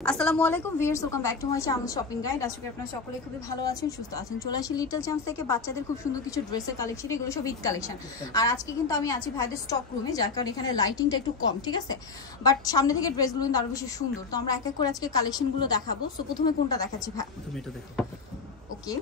আসসালামু আলাইকুম viewers, welcome back to my channel shopping guide. আজকে আপনারা সকলে খুবই ভালো আছেন, সুস্থ আছেন। চলে আসি লিটল চ্যাম্পস থেকে বাচ্চাদের খুব সুন্দর কিছু ড্রেসের কালেকশন, এগুলো সব ঈদ কালেকশন। আর আজকে কিন্তু আমি আছি ভাইদের স্টক রুমে, যার কারণে এখানে লাইটিংটা একটু কম, ঠিক আছে, বাট সামনে থেকে ড্রেসগুলো কিন্তু আরো বেশি সুন্দর। তো আমরা এক এক করে আজকে কালেকশনগুলো দেখাবো। সো প্রথমে কোনটা দেখাচ্ছি ভাই? প্রথমে এটা দেখো। ওকে,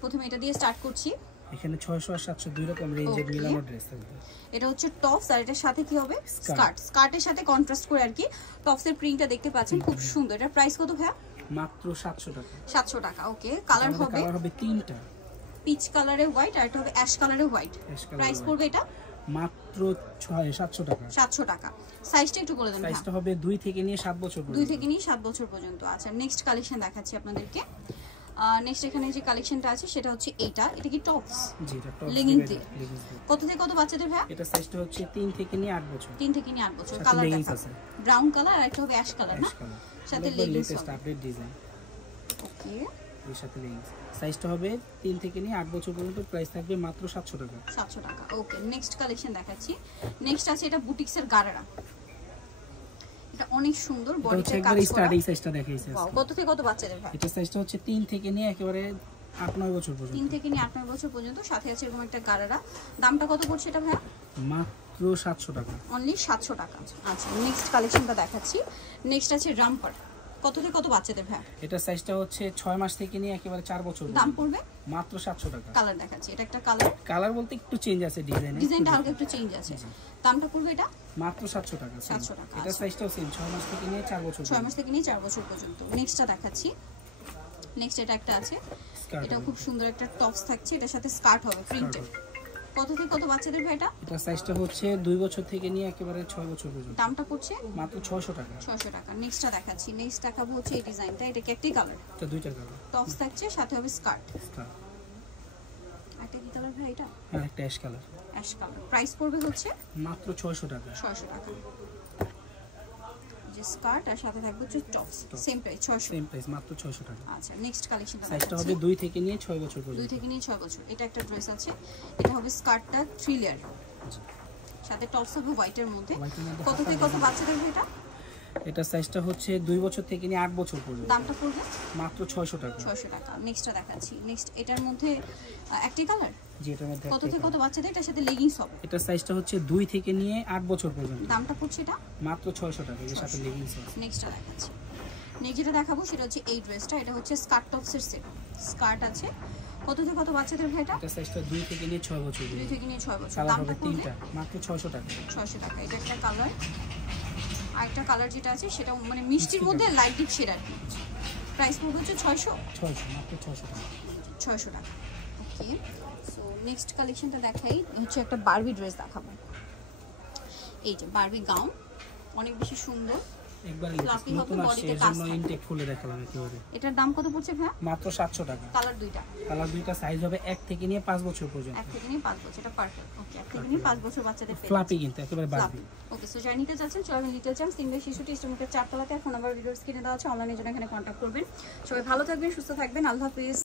প্রথমে এটা দিয়ে স্টার্ট করছি। এখানে 600 আর 700 দুই রকম রেঞ্জের মিলানো ড্রেস থাকবে। এটা হচ্ছে টপস, আর এটার সাথে কি হবে? স্কার্ট। স্কার্টের সাথে কন্ট্রাস্ট করে আর কি টপসের প্রিন্টটা দেখতে পাচ্ছেন, খুব সুন্দর। এটার প্রাইস কত ভাই? মাত্র 700 টাকা। 700 টাকা। ওকে, কালার হবে তিনটা, পিচ কালারে হোয়াইট, আর এটা হবে অ্যাশ কালারে হোয়াইট। প্রাইস পড়বে এটা মাত্র 700 টাকা। 700 টাকা। সাইজটা একটু বলে দেন। সাইজটা হবে 2 থেকে নিয়ে 7 বছর পর্যন্ত। 2 থেকে নিয়ে 7 বছর পর্যন্ত। আচ্ছা, নেক্সট কালেকশন দেখাচ্ছি আপনাদেরকে। নেক্সট এখানে যে কালেকশনটা আছে সেটা হচ্ছে এটা কি টপস? জি, এটা টপস লেগিংস দিয়ে। কত থেকে কত বাচ্চাদের ভাই? এটা সাইজটা হচ্ছে 3 থেকে নিয়ে 8 বছর। 3 থেকে নিয়ে 8 বছর। কালার আছে ব্রাউন কালার, আর একটা হবে অ্যাশ কালার, না? সাথে লেগিংস লেটেস্ট আপডেট ডিজাইন। ওকে, এর সাথে লেগিংস। সাইজটা হবে 3 থেকে নিয়ে 8 বছর পর্যন্ত। প্রাইস থাকবে মাত্র 700 টাকা। 700 টাকা। ওকে, নেক্সট কালেকশন দেখাচ্ছি। নেক্সট আছে এটা বুটিক্সের গারারা। এটা অনেক সুন্দর, বডিতে কাজ করা। স্টার্টিং সাইজটা দেখাইছি। কত থেকে কত বাচ্চাদের ভাই? এটা সাইজটা হচ্ছে 3 থেকে নিয়ে একেবারে 8-9 বছর পর্যন্ত। 3 থেকে নিয়ে 8-9 বছর পর্যন্ত। সাথে আছে এরকম একটা গারারা। দামটা কত পড়ছে এটা ভাই? মাত্র 700 টাকা। অনলি 700 টাকা। আচ্ছা, নেক্সট কালেকশনটা দেখাচ্ছি। নেক্সট আছে রামপার। কত থেকে কত বাচ্চাদের ভাই? এটা সাইজটা হচ্ছে 6 মাস থেকে নিয়ে একেবারে 4 বছর। দাম পড়বে মাত্র 700 টাকা। কালার দেখাচ্ছি। এটা একটা কালার। কালার বলতে একটু চেঞ্জ আছে, ডিজাইনটা হালকা একটু চেঞ্জ আছে। দামটা পড়বে এটা মাত্র 700 টাকা। 700 টাকা। এটা সাইজটাও সেম, 6 মাস থেকে নিয়ে 4 বছর। 6 মাস থেকে নিয়ে 4 বছর পর্যন্ত। নেক্সটটা দেখাচ্ছি। নেক্সট এটা একটা আছে, এটা খুব সুন্দর একটা টপস থাকছে, এটার সাথে স্কার্ট হবে প্রিন্টেড। কত থেকে কত বাচ্চাদের ভাই এটা? এটা সাইজটা হচ্ছে 2 বছর থেকে নিয়ে একেবারে 6 বছর পর্যন্ত। দামটা পড়ছে মাত্র 600 টাকা। 600 টাকা। নেক্সটটা দেখাচ্ছি। নেক্সট দেখাবো হচ্ছে এই ডিজাইনটা। এটা কি একটি কালার? এটা দুইটা কালার। টপস থাকছে, সাথে হবে স্কার্ট। একটা কি কালার ভাই এটা? আর একটা ash colour. Ash colour. Price পড়বে হচ্ছে মাত্র 600 টাকা। 600 টাকা। যে স্কার্ট আর সাথে থাকবে হচ্ছে tops, same price 600। Same price মাত্র 600 টাকা। আচ্ছা, নেক্সট কালেকশনটা সাইজটা হবে 2 থেকে নিয়ে 6 বছর পর্যন্ত। 2 থেকে নিয়ে 6 বছর। এটা একটা ড্রেস আছে, এটা হবে স্কার্টটা 3 লেয়ার, সাথে টপস হবে হোয়াইটের মধ্যে। কত থেকে কত বাচ্চাদের এটা? এটা সাইজটা হচ্ছে 2 বছর থেকে নিয়ে 8 বছর পর্যন্ত। দামটা পড়বে মাত্র 600 টাকা। 600 টাকা। নেক্সটটা দেখাচ্ছি। নেক্সট এটার মধ্যে একটি কালার। জি, এটার মধ্যে কত থেকে কত বাচ্চাদের এটার সাথে লেগিংস হবে? এটা সাইজটা হচ্ছে 2 থেকে নিয়ে 8 বছর পর্যন্ত। দামটা পড়ছে এটা মাত্র 600 টাকা, এর সাথে লেগিংস আছে। নেক্সটটা দেখাচ্ছি। নেক্সট যেটা দেখাবো সেটা হচ্ছে এই ড্রেসটা। এটা হচ্ছে স্কার্ট টপসের সেট। স্কার্ট আছে। কত থেকে কত বাচ্চাদের ভাই এটা? এটা সাইজটা 2 থেকে নিয়ে 6 বছর। 2 থেকে নিয়ে 6 বছর। দামটা দামটা পড়বে তিনটা, মাত্র 600 টাকা। 600 টাকা। এটা একটা কালার। আরেকটা কালার যেটা আছে সেটা মানে মিষ্টির মধ্যে লাইট ডিপ শেড আর কি। প্রাইস পড়বে হচ্ছে 600 মাত্র 600 টাকা। 600 টাকা। ওকে, সো নেক্সট কালেকশনটা দেখাই। হচ্ছে একটা বারবি ড্রেস দেখাবো। এই যে বারবি গাউন, অনেক বেশি সুন্দর। একবারে নতুন আসছে, এর জন্য ইনটেক খুলে দেখালাম একেবারে। এটার দাম কত পড়ছে ভাই? মাত্র 700 টাকা। কালার দুইটা। কালার দুইটা, সাইজ হবে 1 থেকে নিয়ে 5 বছর পর্যন্ত। 1 থেকে নিয়ে 5 বছর। এটা পারফেক্ট। ওকে, 1 থেকে নিয়ে 5 বছর বাচ্চাদের ফ্লাপি কিন্তু একেবারে বারবি। ওকে, সো যারা নিতে চাচ্ছেন চলবেন লিটল চ্যাম্পস 3/66 ইস্টার্ন 4 তলাতে। ফোন নাম্বার ভিডিওর স্ক্রিনে দেওয়া আছে, অনলাইনে জন্য এখানে কন্ট্যাক্ট করবেন। সবাই ভালো থাকবেন, সুস্থ থাকবেন। আল্লাহ হাফেজ।